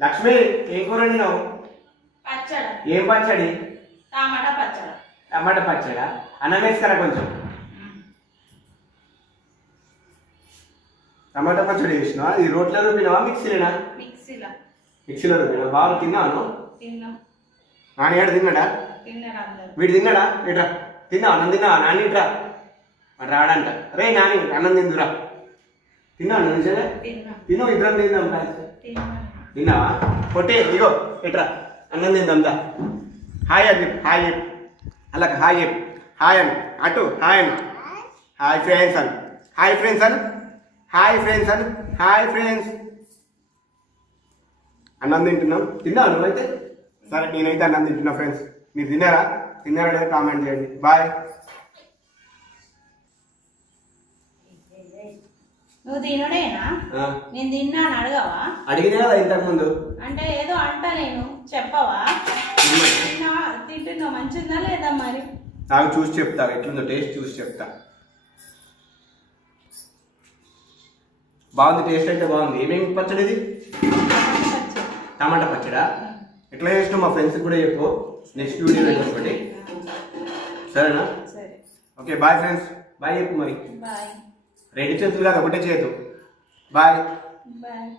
లక్ష్మి ఏం కూర వండినావు? పచ్చడి. ఏం పచ్చడి? టమాటా పచ్చడి. టమాటా పచ్చడా? అన్నం వేసుకురా కొంచెం. టమాటా పచ్చడి చేసినా? ఈ రోట్లో రూపినావా మిక్సీలేనా? మిక్సీలో రూపినా. బాగా తిన్నాను. నాన్నగాడు తిన్నాడా? వీడు తిన్నాడా? ఇట్రా తిన్నావా? అన్నం తిన్నావా? నాని ఇట్రా వాడు రాడంట. రే నాని అన్నం తిందురా. తిన్నాను నిజంగా తిన్నావు. ఇద్దరం తిందాం. తిన్నావా? పొట్టే ఇగో ఇట్రా అన్నం తిందాందా. హాయ్ అని చెప్పి హాయ్ చెప్పి అలా హాయ్ చెప్పి హాయ్ అని అటు హాయ్ అని హాయ్ ఫ్రెండ్స్ అని హాయ్ ఫ్రెండ్స్ అని హాయ్ ఫ్రెండ్స్ అని హాయ్ ఫ్రెండ్స్. అన్నం తింటున్నాం. తిన్నావు నువ్వైతే? సరే నేనైతే అన్నం తింటున్నా ఫ్రెండ్స్. మీరు తిన్నారా? తిన్నారా లేదా కామెంట్ చేయండి. బాయ్. నువ్వు తినడేనా? నేను తిన్నాను అడగవా? అడిగినా కదా ఇంతకు ముందు. అంటే ఏదో అంటా నేను చెప్పవా? తింటున్నా మంచిదా లేదా మరి? నాకు చూసి చెప్తా ఎట్లుందో టేస్ట్ చూసి చెప్తా. బాగుంది టేస్ట్ అయితే బాగుంది. ఏమేమి పచ్చడి ఇది? టమాటా పచ్చడా? ఎట్లా చేసినావు మా ఫ్రెండ్స్ కూడా చెప్పు. నెక్స్ట్ వీడియో ఒకటి సరేనా? Okay bye friends. బాయ్ చెప్పు మరి. బాయ్. రెండు చేతులు కాదు ఒకటే చేతు. బాయ్. బాయ్.